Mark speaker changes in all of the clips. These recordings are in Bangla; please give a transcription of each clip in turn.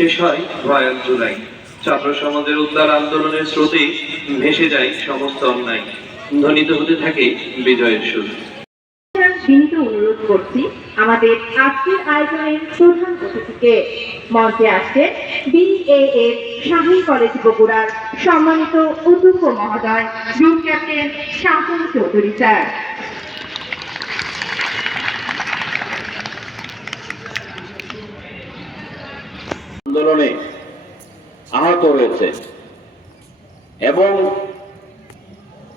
Speaker 1: শেষ
Speaker 2: হয় ভয়াল জুলাই। ছাত্র সমাজের উদ্দার আন্দোলনের স্রোতে ভেসে যায় সমস্ত অন্যায়। ধ্বনিত হতে থাকে বিজয়ের সুর।
Speaker 1: অনুরোধ করছি আমাদের আজকের আয়োজনের প্রধান অতিথিকে। মঞ্চে আসছে বিএএফ শাহী কলেজ বগুড়ার সম্মানিত অধ্যক্ষ মহোদয় group captain Shantan Chowdhury sir.
Speaker 3: আন্দোলনে আহত হয়েছে এবং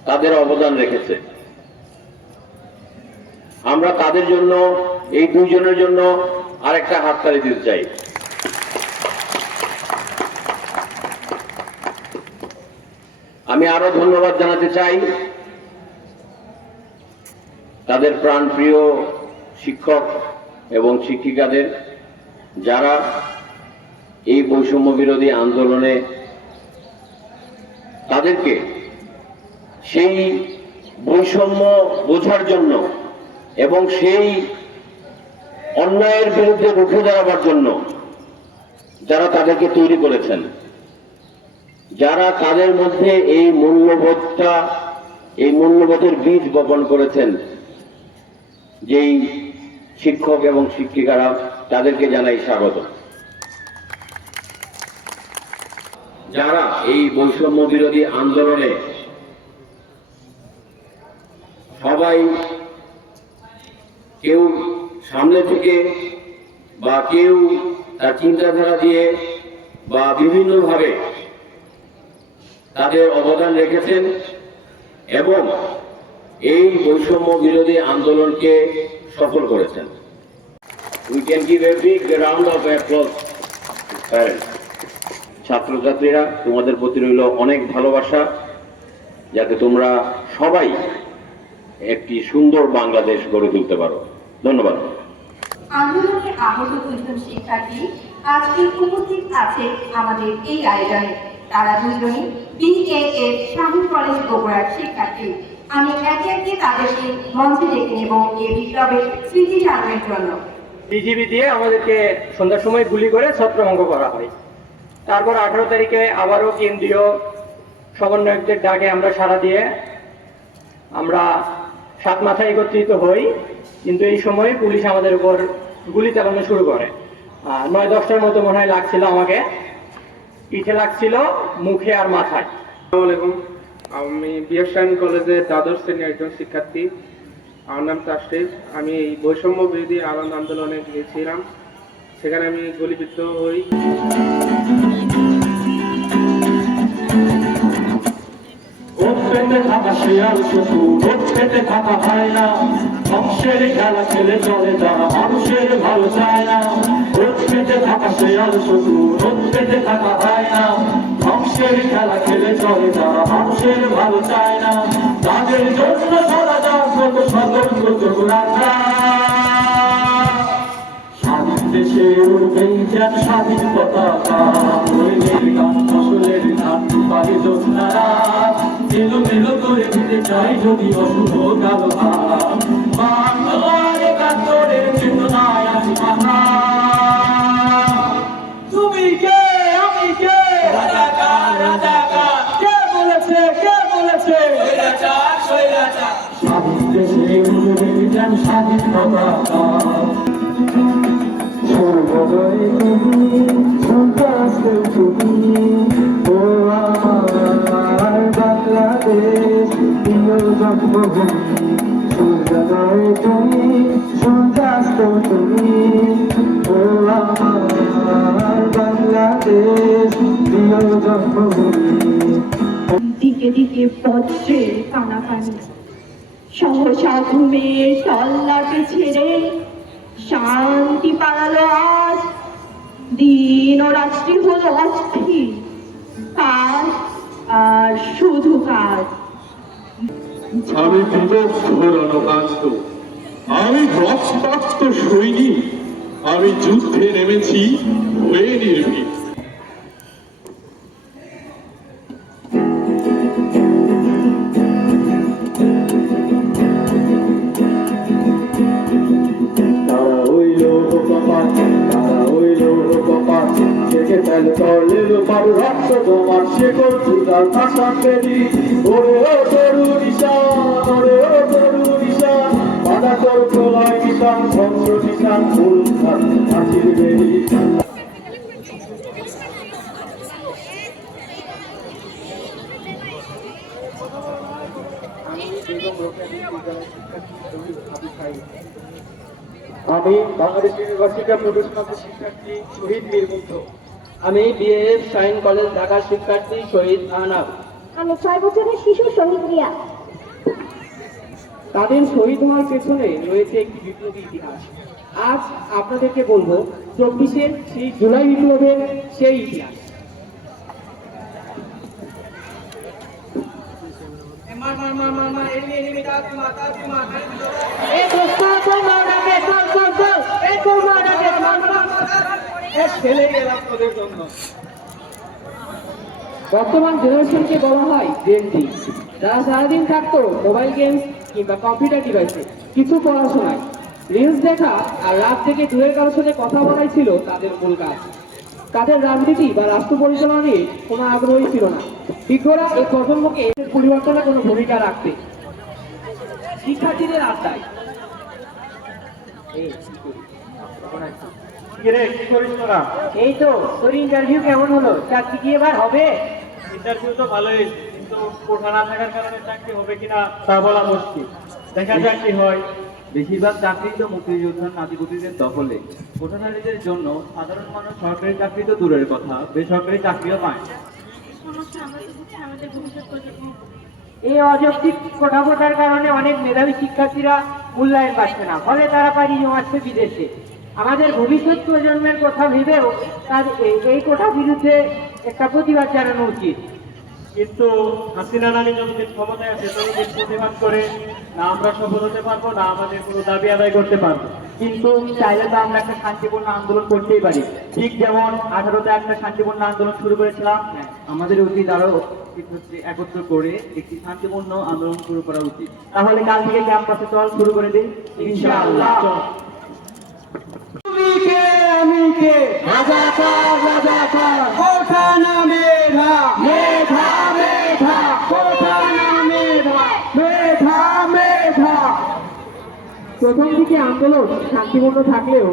Speaker 3: তাদের অবদান রেখেছে। আমরা তাদের জন্য, এই দুইজনের জন্য আরেকটা হাততালি দিতে চাই। আমি আরও ধন্যবাদ জানাতে চাই তাদের প্রাণপ্রিয় শিক্ষক এবং শিক্ষিকাদের, যারা এই বৈষম্য বিরোধী আন্দোলনে তাদেরকে সেই বৈষম্য বোঝার জন্য এবং সেই অন্যায়ের বিরুদ্ধে রুখে দাঁড়াবার জন্য যারা তাদেরকে তৈরি করেছেন, যারা তাদের মধ্যে এই মূল্যবোধটা, এই মূল্যবোধের বীজ বপন করেছেন, যেই শিক্ষক এবং শিক্ষিকারা তাদেরকে জানাই স্বাগত। যারা এই বৈষম্য বিরোধী আন্দোলনে সবাই কেউ সামনে থেকে বা কেউ তার চিন্তাধারা দিয়ে বা বিভিন্নভাবে তাদের অবদান রেখেছেন এবং এই বৈষম্য বিরোধী আন্দোলনকে সফল করেছেন। We can give a big round of applause parents ছাত্রছাত্রীরা তোমাদের প্রতি রইল অনেক ভালোবাসা। যাতে তোমরা সবাই একটি সুন্দর বাংলাদেশ গড়ে তুলতে পারো। ধন্যবাদ।
Speaker 1: আন্দোলনে আহত দুজন শিক্ষার্থী। আজকে উপস্থিত আছে আমাদের এই আয়োজনে তারা দুজনই বিএএফ শাহী কলেজ বগুড়ার শিক্ষার্থী। আমি একে একে তাদেরকে মঞ্চে ডেকে নেব এ বিপ্লবের স্মৃতি চালনের জন্য।
Speaker 4: বিজিবি দিয়ে আমাদেরকে সন্ধ্যার সময় গুলি করে ছত্রভঙ্গ করা হয়। তারপর আঠারো তারিখে আবারও কেন্দ্রীয় সমন্বয়কদের ডাকে আমরা সাড়া দিয়ে আমরা সাত মাথায় একত্রিত হই, কিন্তু এই সময় পুলিশ আমাদের উপর গুলি চালানো শুরু করে। নয় দশটার মতো মনে হয় লাগছিল আমাকে। পিঠে লাগছিল মুখে আর মাথায়।
Speaker 5: আসসালামু আলাইকুম। আমি বিএসএন কলেজের দ্বাদশ শ্রেণির একজন শিক্ষার্থী। আমার নাম তাশরিফ আমি এই বৈষম্য বিরোধী আনন্দ আন্দোলনে গিয়েছিলাম। সেখানে আমি গুলিবিদ্ধ হই।
Speaker 6: ওঠ পেতে থাকা শিয়াল কুকুর ওঠ পেতে থাকা হয় না। ধ্বংসের খেলা খেলে চলে যারা, মানুষের ভালো চায় না। ওঠ পেতে থাকা শিয়াল কুকুর ওঠ পেতে থাকা হয় না। ধ্বংসের খেলা খেলে চলে যারা, মানুষের ভালো চায় না। তাদের জন্য সারা যাক কত সতর্ক চোখরাখা স্বাধীন দেশে উঠবেই স্বাধীন পতাকা করে দিতে চাই যদি অশুভ কালো তুমি কে? আমি কে? রাজাকার রাজাকার। কে বলেছে? কে বলেছে? স্বৈরাচার স্বৈরাচার। স্বাধীন দেশে উঠবেই যেন সর্বদয় তুমি সন্ত্রাসের তুমি, ও
Speaker 7: দিকে দিকে বজ্রের কানাকানি সহসা ঘুমের তল্লাটে ছেড়ে শান্তি পালালো আজ। দিন ও রাত্রি হলো অস্থির। কাজ আর শুধু কাজ।
Speaker 6: আমি বিবক্ষর আমি রক্তাক্ত সৈনিক। আমি যুদ্ধে নেমেছি হয়ে নির্ভীক। তারা ওই লোক বাবা ওই লোক বাবা জেগে পার রক্ত তোমার ওরে ও তরু ওরে ও তরু বাধা তোর প্রলয় নিশান, ধ্বংস নিশান, ফুল আমি বাংলাদেশ ইউনিভার্সিটি প্রফেশনাল শিক্ষার্থী শহীদ মীর মুগ্ধ।
Speaker 8: আমি বিএএফ সাইন কলেজ ঢাকার শিক্ষার্থী শহীদ আহনাব।
Speaker 9: আমি ছয় বছরের শিশু শহীদ রিয়া
Speaker 8: তাদের শহীদ হওয়ার পেছনে রয়েছে একটি বিপ্লবী ইতিহাস। আজ আপনাদেরকে বলব চব্বিশের সেই জুলাই বিপ্লবের সেই ইতিহাস। বর্তমান জেনারেশনকে বলা হয় জেনজি যারা সারাদিন থাকতো মোবাইল গেমস কিংবা কম্পিউটার ডিভাইসে কিছু পড়াশোনায়। রিলস দেখা আর রাত থেকে দূরের কারোর সাথে কথা বলাই ছিল তাদের মূল কাজ। তাদের রাজনীতি বা রাষ্ট্র পরিচালনা নিয়ে কোনো আগ্রহই ছিল না। বিজ্ঞরা এই প্রজন্মকে পরিবর্তনে কোনো ভূমিকা রাখতে শিক্ষার্থীদের আড্ডায়। করি?
Speaker 6: কিরে কি করিস তোরা?
Speaker 8: এই তো তোর ইন্টারভিউ কেমন হলো? চাকরি কি এবার হবে?
Speaker 6: ইন্টারভিউ তো ভালোই কিন্তু কোঠা না থাকার কারণে চাকরি হবে কিনা তা বলা মুশকিল। দেখা যাক কি হয়।
Speaker 4: বেশিরভাগ চাকরি তো মুক্তিযোদ্ধার নাতিপুতিদের দখলে। কোঠাধারীদের জন্য সাধারণ মানুষ সরকারি চাকরি তো দূরের কথা বেসরকারি চাকরিও পায়।
Speaker 8: এই অযৌক্তিক কোঠাপোটার কারণে অনেক মেধাবী শিক্ষার্থীরা মূল্যায়ন পাচ্ছে না। ফলে তারা পাড়ি জমাচ্ছে বিদেশে। আমাদের ভবিষ্যৎ প্রজন্মের কথা ভেবেও তার এই- কোঠা বিরুদ্ধে একটা প্রতিবাদ জানানো উচিত।
Speaker 6: কিন্তু হাসিনা নানি যতদিন ক্ষমতায় আছে ততদিন প্রতিবাদ করে না আমরা সফল হতে পারব না আমাদের কোনো দাবি আদায় করতে পারব।
Speaker 4: কিন্তু চাইলে তো আমরা একটা শান্তিপূর্ণ আন্দোলন করতেই পারি। ঠিক যেমন আঠারোতে একটা শান্তিপূর্ণ আন্দোলন শুরু করেছিলাম আমাদের উচিত আরও একত্র- একত্র করে একটি শান্তিপূর্ণ আন্দোলন শুরু করা উচিত। তাহলে কাল থেকে ক্যাম্পাসে চল শুরু করে দিন। ইনশাআল্লাহ।
Speaker 8: প্রথম দিকে আন্দোলন শান্তিপূর্ণ থাকলেও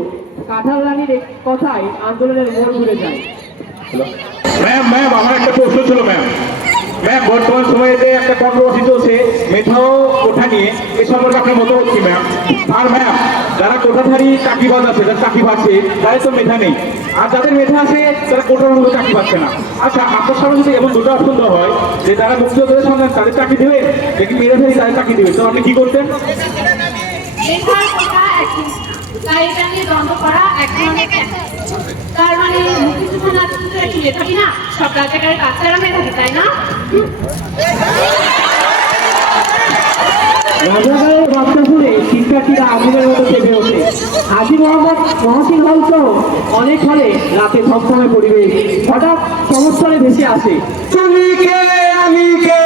Speaker 8: কাঁঠাল রানীর এক কথায় আন্দোলনের মোড় ঘুরে যায়।
Speaker 10: ম্যাম ম্যাম আমার একটা প্রশ্ন ছিল ম্যাম ম্যাম বর্তমান সময়েতে একটা কন্ট্রোভার্সি চলছে। মেধাও কোঠা নিয়ে? এ সম্পর্কে আপনার মতামত কি ম্যাম আর ম্যাম যারা কোঠাধারী চাকরিবাজ আছে, যারা চাকরি পাচ্ছে, তাদের তো মেধা নেই। আর যাদের মেধা আছে, তারা কোটার মতো চাকরি পাচ্ছে না। আচ্ছা আপনার সামনে যদি এমন দুটো অপশন দেওয়া হয়, যে যারা মুক্তিযোদ্ধাদের সন্ধান তাদের চাকরি দেবে দেখি মেধাধারী তাদের চাকরি দেবে তো আপনি কি করতেন?
Speaker 11: লেখার কথা একই করা এক ধরনের। তার মানে মুক্তিযুদ্ধ না কিন্তু একটু মেধাবী না। সব রাজাকারের বাচ্চারা মেধাবী তাই না?
Speaker 8: রাজাকারের শুনে শিক্ষার্থীরা আগুনের মতো চেপে ওঠে। হাজি মোহাম্মদ মহসিন হল সহ অনেক হলে রাতে থমথমে পরিবেশ। হঠাৎ সমস্যারে ভেসে আসে। তুমি কে? আমি কে?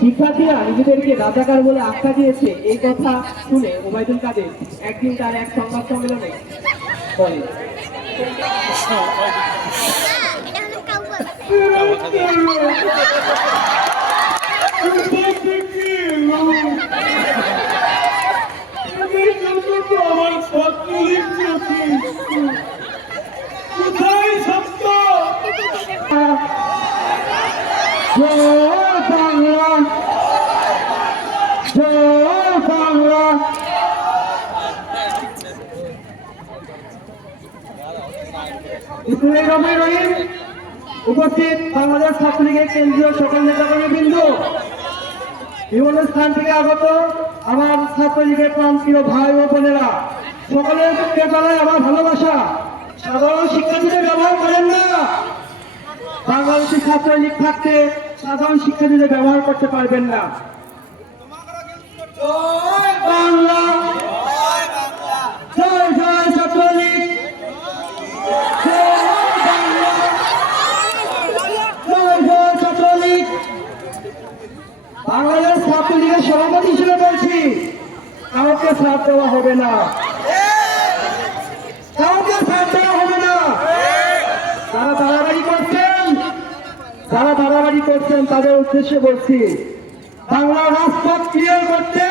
Speaker 8: শিক্ষার্থীরা নিজেদেরকে রাজাকার বলে আখ্যা দিয়েছে এই কথা শুনে ওবায়দুল কাদের একদিন তার এক সংবাদ সম্মেলনে বলে।
Speaker 6: আমার ছাত্রলীগ কোথায় ছাত্র
Speaker 8: জয় বাংলা জয় বাংলা ইসলামী রবি রহিম উপস্থিত বাংলাদেশ ছাত্রলীগের কেন্দ্রীয় সকল নেতাকর্মী বিভিন্ন স্থান থেকে আগত আমার ছাত্রলীগের প্রান্তীয় ভাই ও বোনেরা। সকলের পক্ষে আমার ভালোবাসা। সাধারণ শিক্ষার্থীদের ব্যবহার করেন না। বাংলাদেশের ছাত্রলীগ থাকতে সাধারণ শিক্ষার্থীদের ব্যবহার করতে পারবেন না। বাংলা জয় জয় ছাত্র
Speaker 5: ছাড় দেওয়া হবে না। কাউকে ছাড় দেওয়া হবে না। যারা দাঁড়াবাড়ি করছেন, যারা দাঁড়াবাড়ি করছেন, তাদের উদ্দেশ্যে বলছি, বাংলা রাজপথ ক্লিয়ার করতে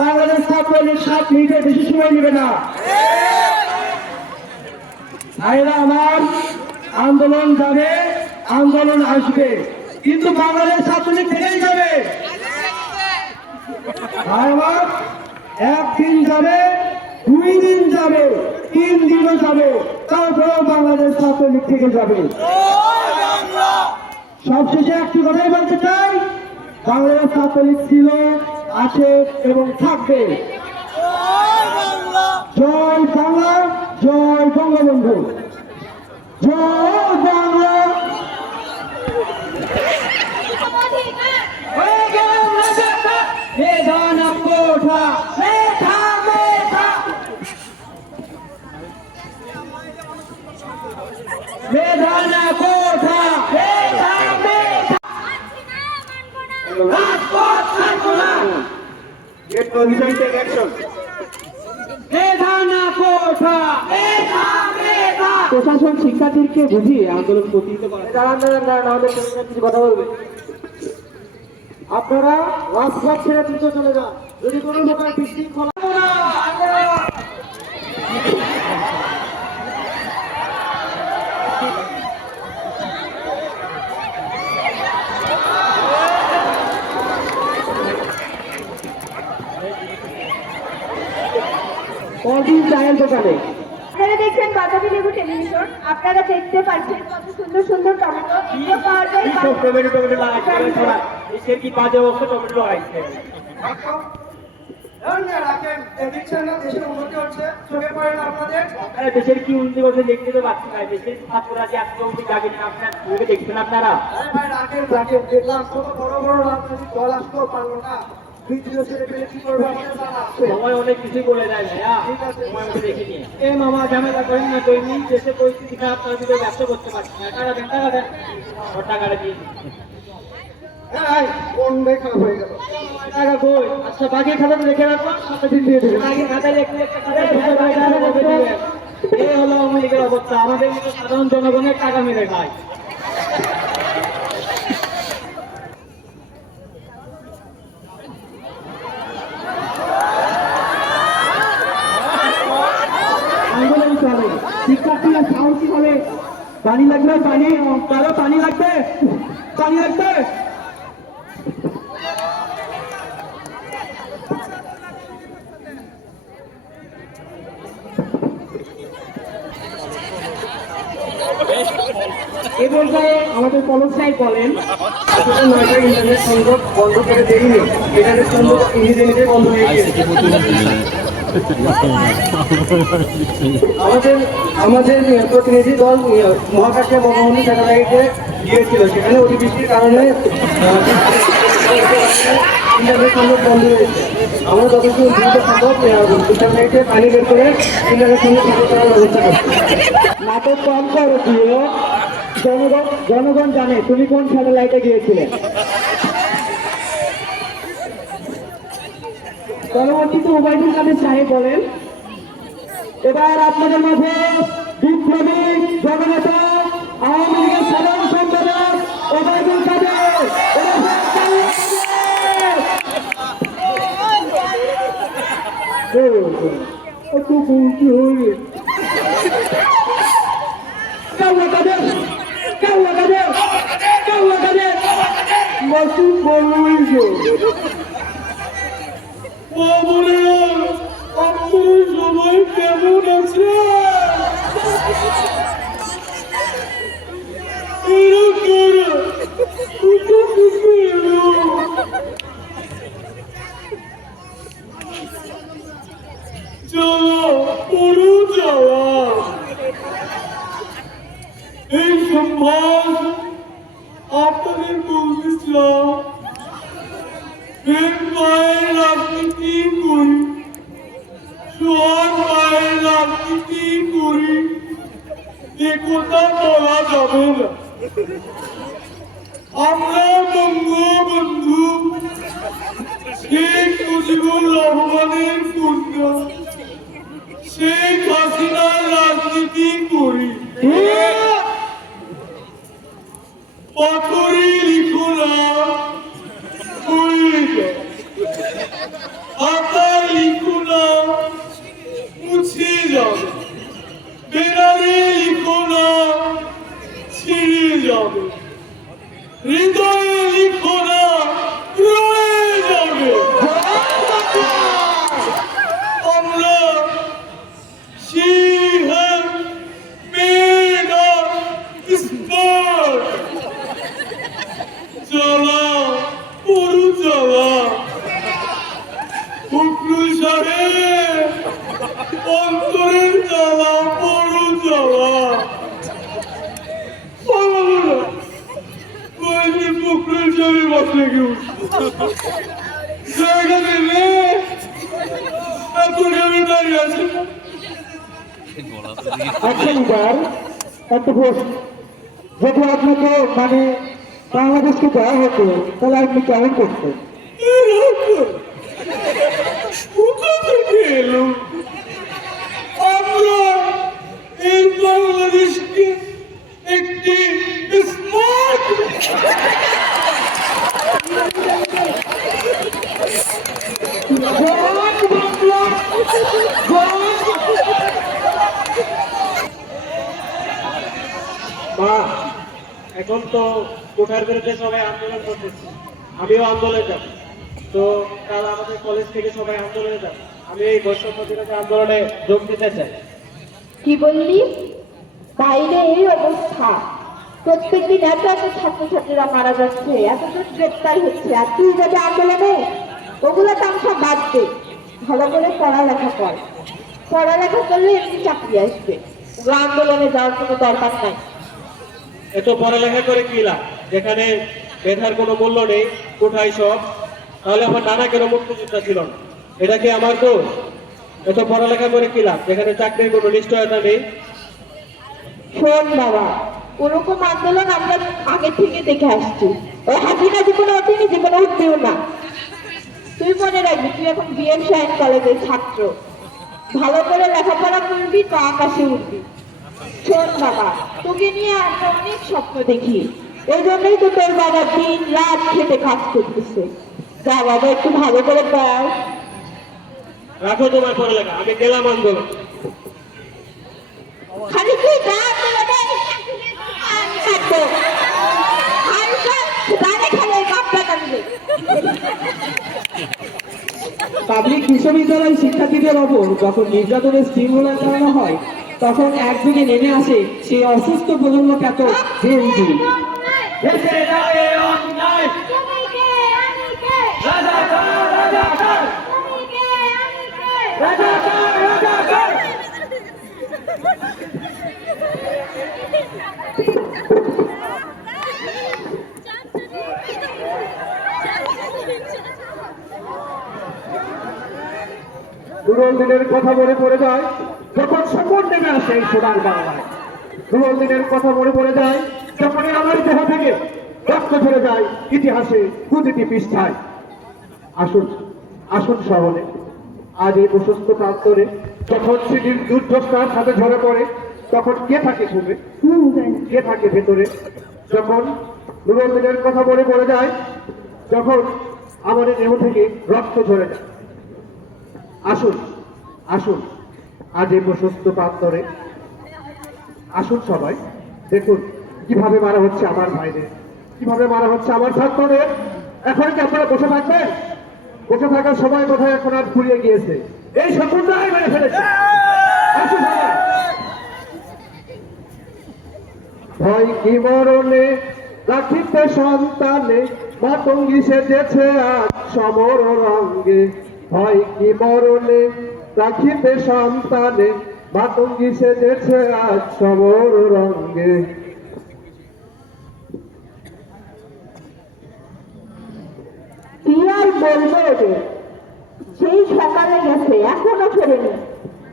Speaker 5: বাংলাদেশ ছাত্রলীগ সাত মিনিটের বেশি সময় নেবে না। ভাইরা আমার, আন্দোলন যাবে, আন্দোলন আসবে। কিন্তু বাংলাদেশ ছাত্রলীগ থেকেই যাবে। আমার একদিন যাবে দুই দিন যাবে তিন দিনও যাবে, তারপরেও বাংলাদেশ ছাত্রলীগ থেকে যাবে। সবশেষে একটি কথাই বলতে চাই, বাংলাদেশ ছাত্রলীগ ছিল, আছে এবং থাকবে। জয় বাংলা, জয় বঙ্গবন্ধু। জয় বাংলা। মেধান রাজপথ ছাড়বো না।
Speaker 12: প্রশাসন শিক্ষার্থীকে বুঝিয়ে আন্দোলন প্রতিহিত করে
Speaker 5: দাঁড়ান দাঁড়ান দাঁড়ান আমাদের কিছু কথা বলবে। আপনারা রাজপথ ছেড়ে দ্রুত চলে যান। যদি কোনো প্রকার বিশৃঙ্খলা কদিন চায়ের দোকানে?
Speaker 13: আপনারা দেখছেন বাতাবি লেবু টেলিভিশন। আপনারা দেখতে পাচ্ছেন কত সুন্দর সুন্দর টমেটো। এগুলো পাওয়া যায়
Speaker 12: সব টমেটো টমেটো ছড়া দেশের কি বাজে অবস্থা? টমেটো লাগাইছে দেশের কি উন্নতি করছে দেখতে তো পাচ্ছি না। দেশের ছাত্ররা যে আজকে না আপনার। দেখছেন আপনারা? সময় অনেক কিছুই বলে দেয় ভাইয়া। সময় মতো দেখে নিয়ে। এ মামা ঝামেলা করেন না দৈনিক দেশের পরিস্থিতি খারাপ তার ভিতরে ব্যবসা করতে পারছি না। টাকা দেন টাকা দেন। ওর টাকাটা দিয়ে দিন। টাকা কই? আচ্ছা বাকি খাতাটা রেখে রাখো সাথে দিন দিয়ে দেবেন বাকি খাতায় একটু একটা খাতা আরও বসে এই হলো আওয়ামী লীগের অবস্থা। আমাদের সাধারণ জনগণের টাকা মেরে খায় আন্দোলন চলে শিক্ষার্থীরা সাহসী হবে পানি লাগবে পানি কারও পানি লাগবে পানি লাগবে এ পর্যায়ে আমাদের পলক বলেন নয়টা ইন্টারনেট সংযোগ বন্ধ করে দেয়নি। ইন্টারনেট সংযোগ নিজে বন্ধ হয়ে গিয়েছে। আমাদের আমাদের প্রতিনিধি দল মহাকাশে বঙ্গবন্ধু স্যাটেলাইটে গিয়েছিল। সেখানে অতিবৃষ্টির কারণে পানি করে ইন্টারনেট নাটক কম করো জনগণ জনগণ জানে তুমি কোন স্যাটেলাইটে গিয়েছিলে। পরবর্তীতে ওবায়দুল কাদের সাহেব বলেন, এবার আপনাদের মাঝে বিপ্লবী জননেতা, আওয়ামী লীগের সাধারণ সম্পাদক ওবায়দুল কাদের। একটু বলতে হবে কাদের, কাউয়া কাদের কাউয়া কাদের। মাসুম বাবুরে আপনারা সবাই কেমন আছে যাওয়া পুরো যাওয়া এই সম্ভাষ আপনাদের বলতে চাও এক মায়ের রাজনীতি করি সব মায়ের রাজনীতি করি এ কথা বলা যাবে না আমরা বঙ্গবন্ধু
Speaker 14: শেখ মুজিবুর রহমানের পুণ্য শেখ হাসিনার রাজনীতি করি পাথরে লিখো না হাতায় লিখো না মুছে যাবে বেড়ারে লিখো না ছিঁড়ে যাবে। হৃদয়ে লিখো না রয়ে যাবে আমরা she have made a sport জ্বালা পরু জ্বালা ফখরুল সাহেব অন্তরের জ্বালা পরু জ্বালা বলছি ফখরুল সাহেব বসে গেল জায়গা দেবে এখন আমি দাঁড়িয়ে আছি
Speaker 15: আচ্ছা লিডার একটা প্রশ্ন যদি আপনাকে মানে তাহলে আপনি কেমন করতেন
Speaker 14: কোথা থেকে এলো আমরা এই বাংলাদেশকে একটি স্মার্ট
Speaker 15: জয় বাংলা জয়
Speaker 16: মা এখন তো কোঠার বিরুদ্ধে সবাই আন্দোলন করতেছে আমিও আন্দোলনে যাব তো কাল আমাদের কলেজ থেকে সবাই আন্দোলনে যাব। আমি এই বৈষম্য বিরোধী আন্দোলনে যোগ দিতে চাই।
Speaker 9: কি বললি? বাইরে এই অবস্থা। প্রত্যেকদিন এত এত ছাত্রছাত্রীরা মারা যাচ্ছে এত এতজন গ্রেপ্তার হচ্ছে। আর তুই যাবে আন্দোলনে ওগুলো তামসা বাদ দে। ভালো করে পড়ালেখা কর। পড়ালেখা করলে এমনি চাকরি আসবে। ওগুলো আন্দোলনে যাওয়ার কোনো দরকার নাই।
Speaker 16: এত পড়ালেখা করে কি লাভ? যেখানে মেধার কোনো মূল্য নেই, কোথায় সব? তাহলে আমার নানা কেন মুক্তিযোদ্ধা ছিল না। এটা কি আমার দোষ? এত পড়ালেখা করে কি লাভ? যেখানে চাকরির কোনো নিশ্চয়তা নেই।
Speaker 9: শোন বাবা, ওরকম আন্দোলন আমরা আগে থেকে দেখে আসছি। ওই হাসিনা জীবনে ওঠেনি জীবনে উঠতেও না। তুই মনে রাখবি, তুই এখন বিএম সায়েন্স কলেজের ছাত্র। ভালো করে লেখাপড়া করবি, তো আকাশে উঠবি। শোন বাবা, তোকে নিয়ে আমরা অনেক স্বপ্ন দেখি। এই জন্যই তো তোর বাবা দিন রাত খেতে কাজ করতেছে। যা বাবা একটু ভালো করে পড়।
Speaker 16: রাখো তোমার পড়ালেখা আমি গেলাম আন্দোলন।
Speaker 9: খালি
Speaker 15: পাবলিক বিশ্ববিদ্যালয় শিক্ষার্থীদের ওপর যখন নির্যাতনের স্টিমুলার করানো হয় তখন একদিকে নেমে আসে সেই অসুস্থ প্রজন্ম খ্যাত জেএনজি
Speaker 14: দেশে যাবে অন্যায়। রাজাকার রাজাকার রাজাকার রাজাকার
Speaker 15: দুরল দিনের কথা মনে পড়ে যায় যখন সকল নেমে আসে এই সোনার বাংলায় দুরল দিনের কথা মনে পড়ে যায় যখনই আমার দেহ থেকে রক্ত ঝরে যায়, ইতিহাসে প্রতিটি পৃষ্ঠায়। আসুন আসুন শহরে আজ এই প্রশস্ত প্রান্তরে যখন সিটির দুর্ধস্তার সাথে ঝরে পড়ে, তখন কে থাকে শুনে? কে থাকে ভেতরে? যখন দুরল কথা মনে পড়ে যায় যখন আমাদের দেহ থেকে রক্ত ঝরে যায়। আসুন আসুন, আজ এই প্রশস্ত প্রান্তরে। আসুন সবাই, দেখুন। কীভাবে মারা হচ্ছে আমার ভাইদের? কীভাবে মারা হচ্ছে আমার ছাত্রদের? এখন কি আপনারা বসে থাকবেন? বসে থাকার সময় কোথায় এখন আর ফুরিয়ে গিয়েছে। এই শকুনটাই মেরে ফেলেছে। ভয় কি মরণে? রাখিতে সন্তানে মাতঙ্গি সেজেছে আজ সমর রঙ্গে। ভয় কি মরণে? রাখিতে সন্তানে মাতঙ্গি সেজেছে আজ সমর রঙ্গে
Speaker 9: কি আর বলব ওদের। সেই সকালে গেছে, এখনও ফেরেনি।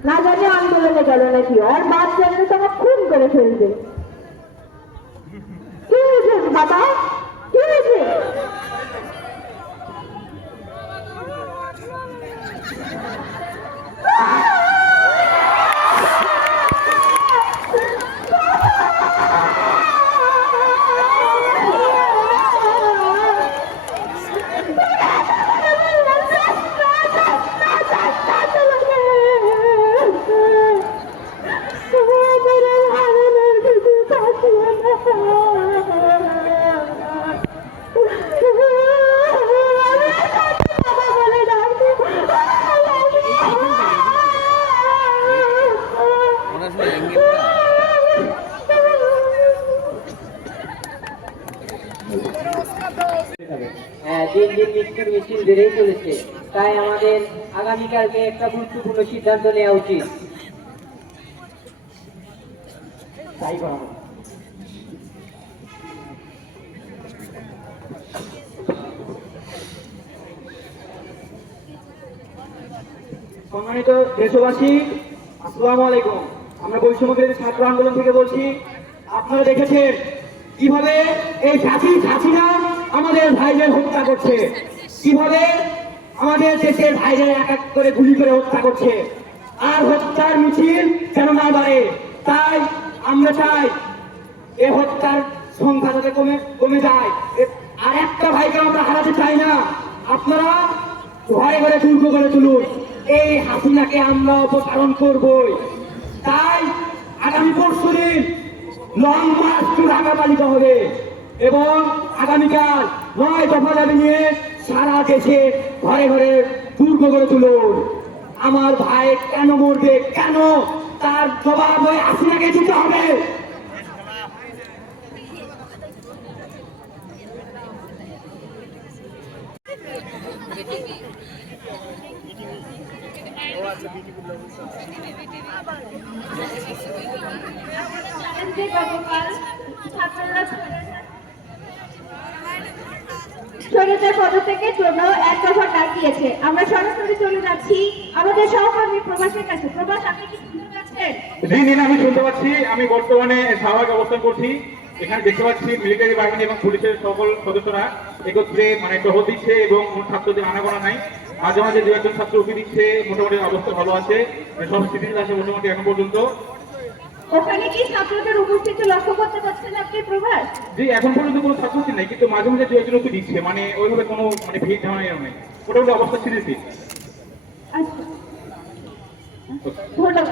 Speaker 9: না জানি আন্দোলনে গেল নাকি, আর বাদ জানলে তো আমার খুন করে ফেলবে। কি হয়েছে বাবা? কি হয়েছে?
Speaker 8: আগামীকালকে একটা গুরুত্বপূর্ণ সিদ্ধান্ত নেওয়া উচিত। তাই
Speaker 4: সম্মানিত দেশবাসী, আসসালামু আলাইকুম। আমরা বৈষম্য ছাত্র আন্দোলন থেকে বলছি, আপনারা দেখেছেন কীভাবে এই সাথী সাথীরা আমাদের ভাইদের হত্যা করছে। কীভাবে আমাদের দেশের ভাইদের এক এক করে গুলি করে হত্যা করছে। আর হত্যার মিছিল যেন না বাড়ে, তাই আমরা চাই এ হত্যার সংখ্যা যাতে কমে কমে যায়। আর একটা ভাইকে আমরা হারাতে চাই না। আপনারা ঘরে ঘরে দুর্গ করে তুলুন। এই হাসিনাকে আমরা অপসারণ করবই। তাই আগামী পরশু দিন লং মার্চ ঢাকা পালিত হবে। এবং আগামীকাল নয় দফা দাবি নিয়ে সারা দেশে ঘরে ঘরে দুর্গ করে তুলুন। আমার ভাই কেন মরবে? কেন? তার জবাব ওই হাসিনাকে দিতে হবে
Speaker 11: গতকাল ছাত্ররা স্বৈরাচার পদত্যাগের জন্য এক দফা ডাক দিয়েছে। আমরা সরাসরি চলে যাচ্ছি আমাদের সহকর্মী প্রবাসের কাছে। প্রবাস আপনি কি শুনতে পাচ্ছেন?
Speaker 10: জি জি আমি শুনতে পাচ্ছি। আমি বর্তমানে স্বাভাবিক অবস্থান করছি। এখানে দেখতে পাচ্ছি মিলিটারি বাহিনী এবং পুলিশের সকল সদস্যরা একত্রে মানে টহল দিচ্ছে এবং ছাত্রদের আনাগোনা নাই। মাঝে মাঝে দু একজন ছাত্র উঠে দিচ্ছে। মোটামুটি অবস্থা ভালো আছে। মানে সব স্থিতিশীল আছে মোটামুটি এখন পর্যন্ত।
Speaker 11: ওখানে কি ছাত্রদের উপস্থিতি লক্ষ্য করতে পারছেন আপনি প্রভাস?
Speaker 10: জি এখন পর্যন্ত কোনো ছাত্রছাত্রী নেই কিন্তু মাঝে মাঝে দু একজন উঠে দিচ্ছে মানে ওইভাবে কোনো মানে ভিড় ঝামেলা নেই। মোটামুটি অবস্থা স্থিতিশীল
Speaker 11: আচ্ছা। ধন্যবাদ।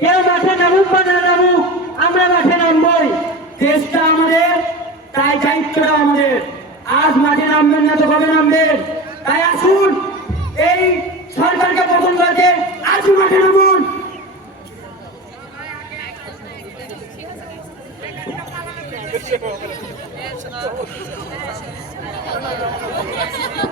Speaker 4: কেউ মাঠে নামুক বা না নামুক আমরা মাঠে নামবই। দেশটা আমাদের, তাই দায়িত্বটা আমাদের। আজ মাঠে নামবেন না তো কবে নামবেন? তাই আসুন, এই সরকারকে পতন করতে আজই মাঠে নামুন।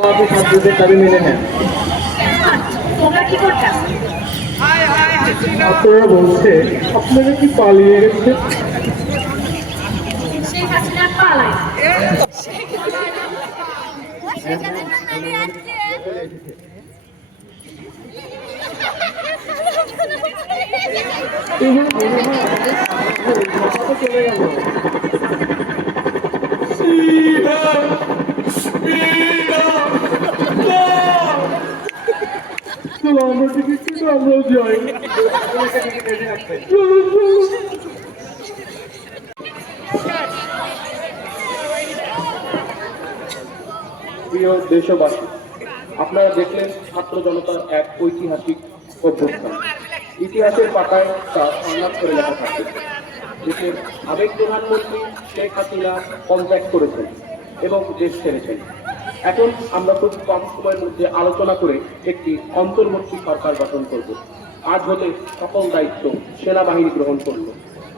Speaker 17: আপনি ছাত্রদের দাবি মেনে নেন।
Speaker 11: আপনারা কি করছ
Speaker 17: বলছে আপনারা কি পালিয়ে গেছে
Speaker 11: সেই হাসিনা পালায়
Speaker 17: আমরা টিকিট কিন্তু আমরাও যাই প্রিয় দেশবাসী আপনারা দেখলেন ছাত্র জনতার এক ঐতিহাসিক অভ্যুত্থান। ইতিহাসের পাতায় তা সংলাপ করে লেখা থাকে দেশের সাবেক প্রধানমন্ত্রী শেখ হাসিনা পদত্যাগ করেছেন এবং দেশ ছেড়েছেন। এখন আমরা খুব কম সময়ের মধ্যে আলোচনা করে একটি অন্তর্বর্তী সরকার গঠন করব। আজ হতে সকল দায়িত্ব সেনাবাহিনী গ্রহণ করল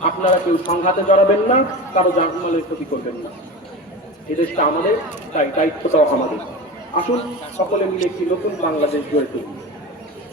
Speaker 17: আপনারা কেউ সংঘাতে জড়াবেন না, কারও জানমালের ক্ষতি করবেন না। এদেশটা আমাদের, তাই দায়িত্বটাও আমাদের। আসুন সকলে মিলে একটি নতুন বাংলাদেশ গড়ে তুলি।